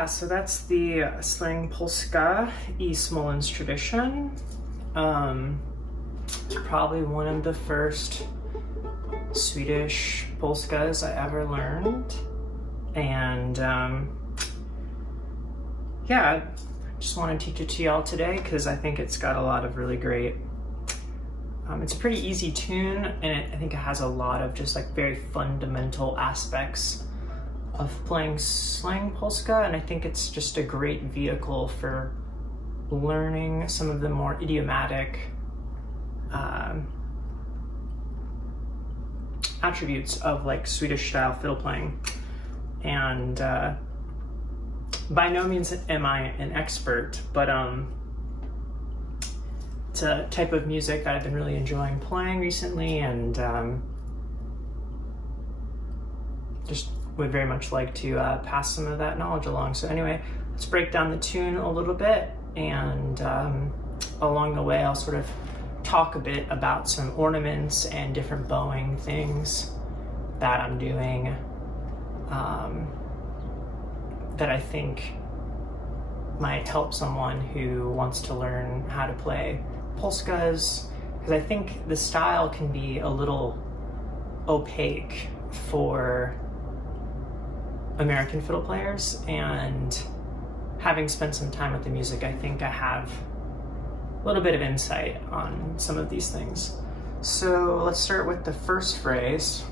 yeah, so that's the slängpolska i Smålandstradition. It's probably one of the first Swedish polskas I ever learned. And yeah, I just want to teach it to y'all today because I think it's got a lot of really great, it's a pretty easy tune, and I think it has a lot of just like very fundamental aspects of playing slängpolska, and I think it's just a great vehicle for learning some of the more idiomatic attributes of like Swedish style fiddle playing. And by no means am I an expert, but it's a type of music that I've been really enjoying playing recently, and just would very much like to pass some of that knowledge along. So anyway, let's break down the tune a little bit, and along the way I'll sort of talk a bit about some ornaments and different bowing things that I'm doing that I think might help someone who wants to learn how to play polskas, because I think the style can be a little opaque for American fiddle players, and having spent some time with the music, I think I have a little bit of insight on some of these things. So let's start with the first phrase,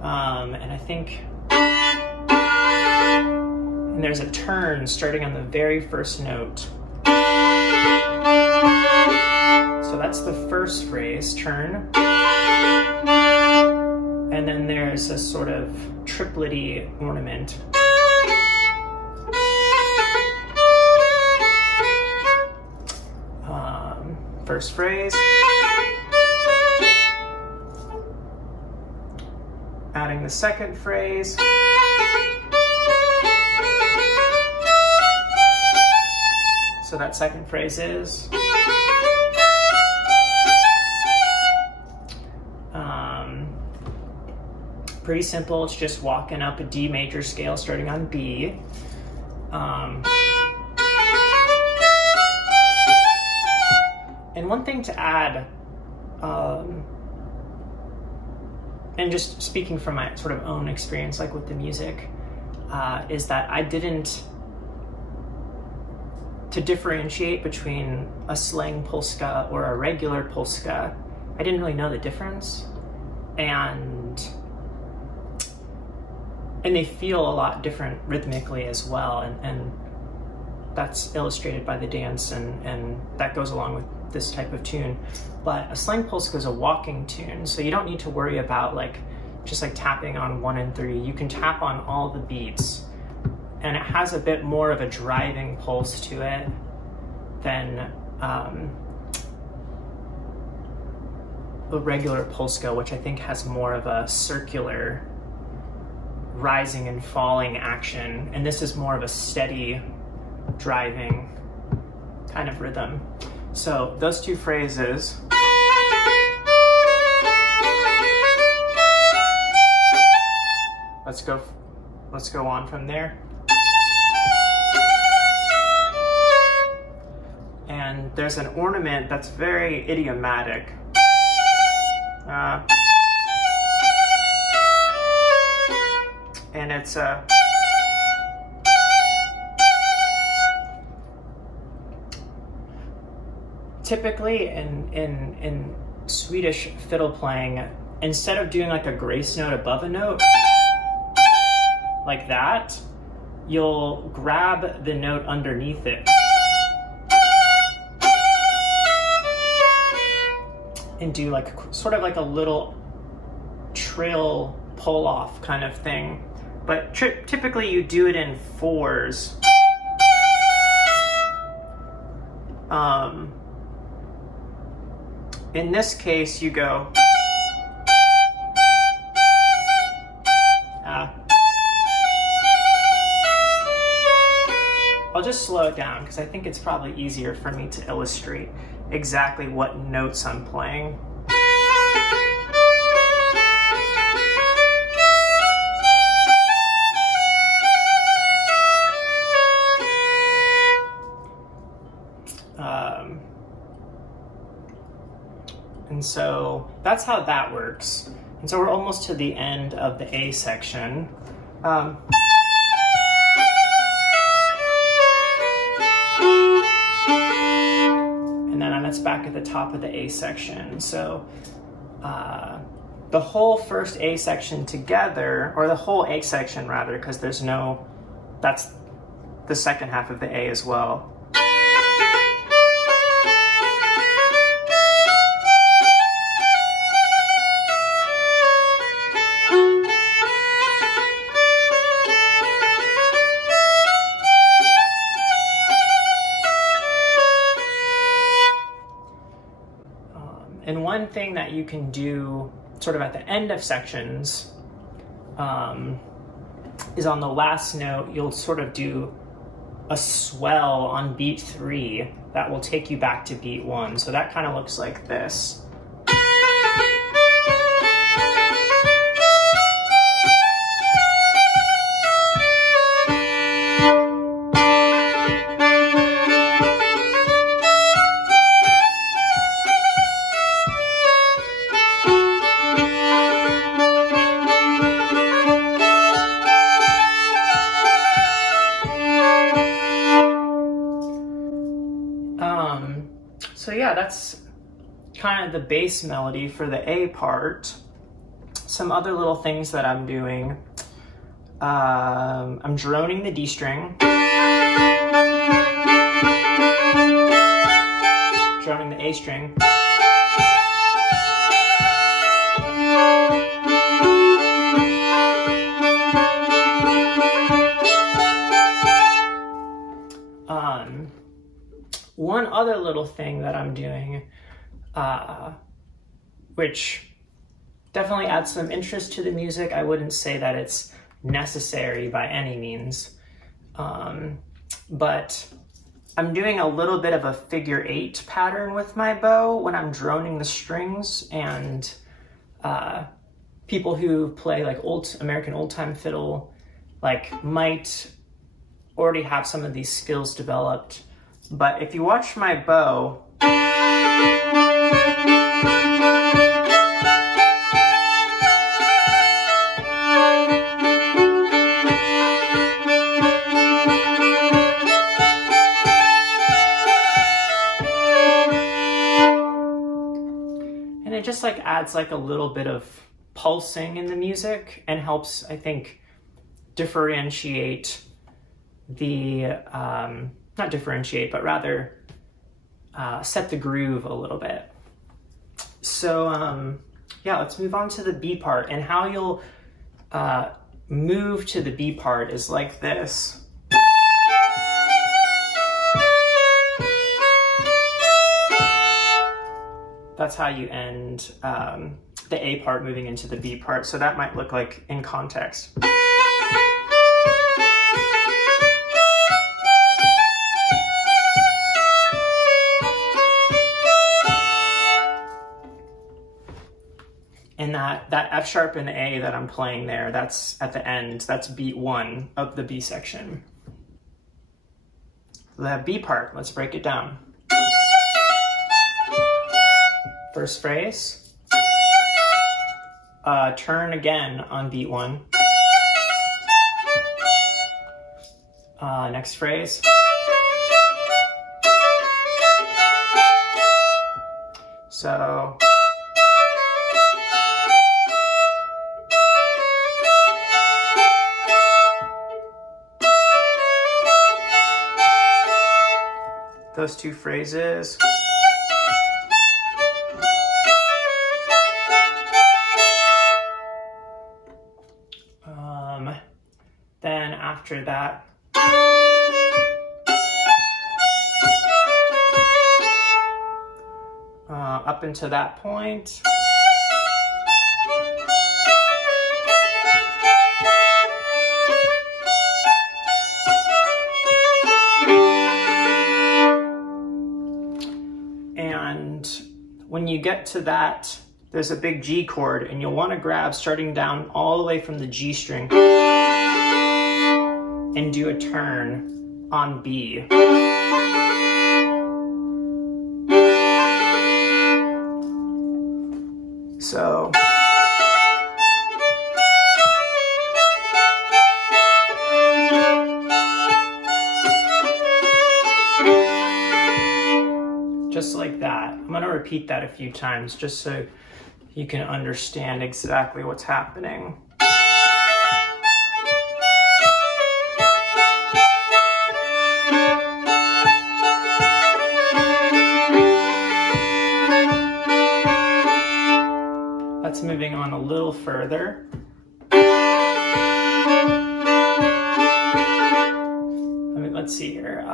and I think, and there's a turn starting on the very first note. So that's the first phrase, turn. And then there's a sort of triplety ornament. First phrase. Adding the second phrase. So that second phrase is. Pretty simple, it's just walking up a D major scale starting on B. And one thing to add, and just speaking from my sort of own experience like with the music, is that I didn't, to differentiate between a slängpolska or a regular polska, I didn't really know the difference. And they feel a lot different rhythmically as well, and that's illustrated by the dance, and that goes along with this type of tune. But a slängpolska is a walking tune, so you don't need to worry about like just like tapping on 1 and 3. You can tap on all the beats, and it has a bit more of a driving pulse to it than the regular polska, which I think has more of a circular rising and falling action, and this is more of a steady driving kind of rhythm. So those two phrases. Let's go on from there. And there's an ornament that's very idiomatic. And it's typically in Swedish fiddle playing, instead of doing like a grace note above a note like that, you'll grab the note underneath it and do like sort of like a little trill pull off kind of thing. But typically you do it in 4s. In this case, you go. I'll just slow it down because I think it's probably easier for me to illustrate exactly what notes I'm playing. And so that's how that works. And so we're almost to the end of the A section. And then that's back at the top of the A section. So the whole first A section together, or the whole A section rather, because there's no, that's the second half of the A as well. And one thing that you can do sort of at the end of sections is on the last note, you'll sort of do a swell on beat 3 that will take you back to beat 1. So that kind of looks like this. So yeah, that's kind of the bass melody for the A part. Some other little things that I'm doing. I'm droning the D string. Droning the A string. One other little thing that I'm doing, which definitely adds some interest to the music. I wouldn't say that it's necessary by any means, but I'm doing a little bit of a figure 8 pattern with my bow when I'm droning the strings, and people who play like American old-time fiddle might already have some of these skills developed. But if you watch my bow, and it just adds a little bit of pulsing in the music and helps, I think, differentiate the not differentiate, but rather set the groove a little bit. So yeah, let's move on to the B part. And how you'll move to the B part is like this. That's how you end the A part moving into the B part. So that might look like in context. And that F sharp and A that I'm playing there, that's at the end, that's beat 1 of the B section. So that B part, let's break it down. First phrase, turn again on beat 1. Next phrase. So, those two phrases. Then after that, up until that point, and when you get to that, there's a big G chord, and you'll want to grab starting down all the way from the G string and do a turn on B. So just like that. I'm going to repeat that a few times just so you can understand exactly what's happening. That's moving on a little further. Let's see here.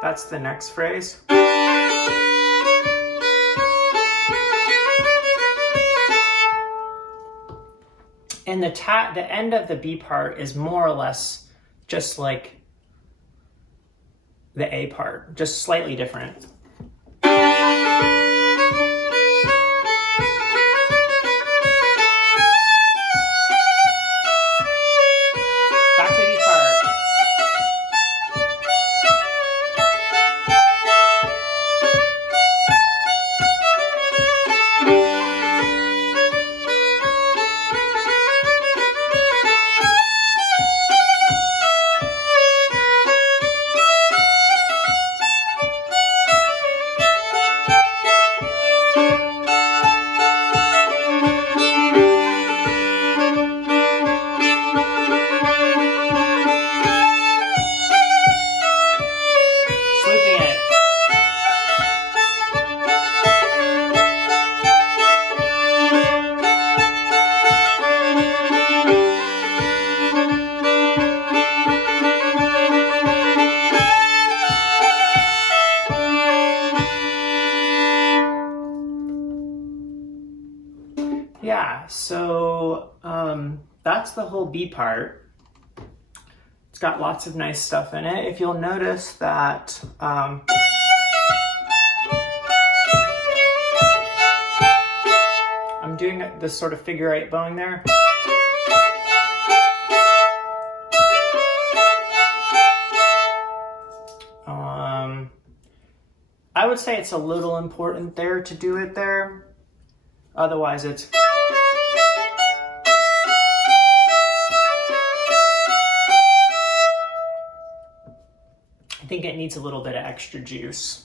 That's the next phrase. And the end of the B part is more or less just like the A part, just slightly different. Back to the B part. Yeah, so that's the whole B part. It's got lots of nice stuff in it. If you'll notice that I'm doing this sort of figure 8 bowing there. I would say it's a little important there to do it there. Otherwise it's... I think it needs a little bit of extra juice.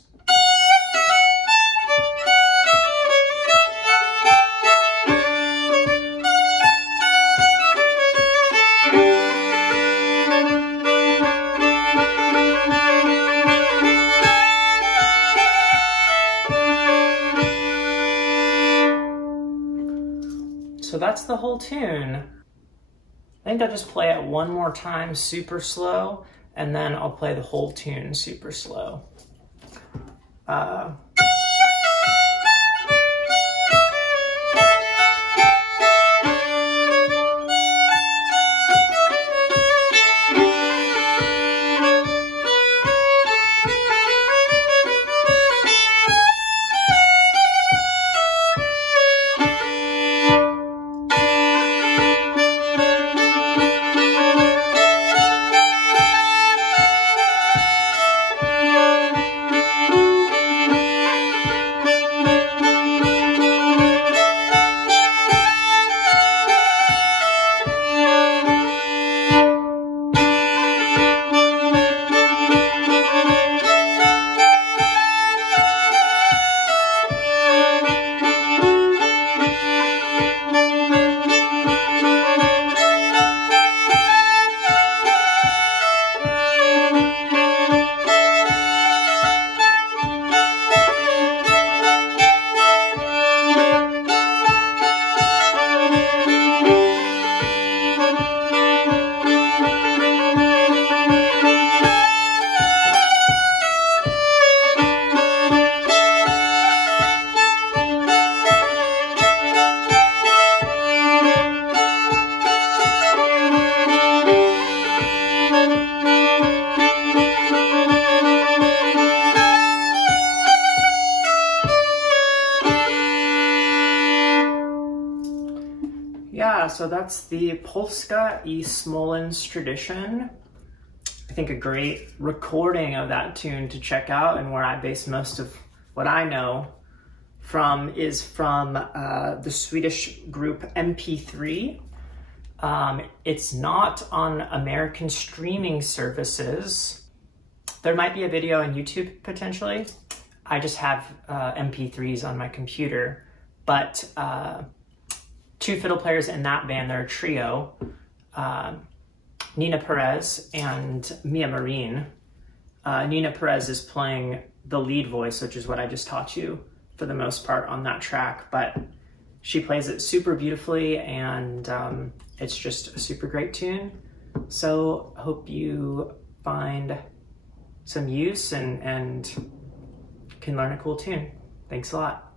So that's the whole tune. I think I'll just play it one more time super slow, and then I'll play the whole tune super slow. yeah, so that's the Polska i Smålandstradition. I think a great recording of that tune to check out, and where I base most of what I know from is from the Swedish group MP3. It's not on American streaming services. There might be a video on YouTube potentially. I just have MP3s on my computer, but two fiddle players in that band, they're a trio, Nina Perez and Mia Marine. Nina Perez is playing the lead voice, which is what I just taught you for the most part on that track, but she plays it super beautifully, and it's just a super great tune. So hope you find some use and can learn a cool tune. Thanks a lot.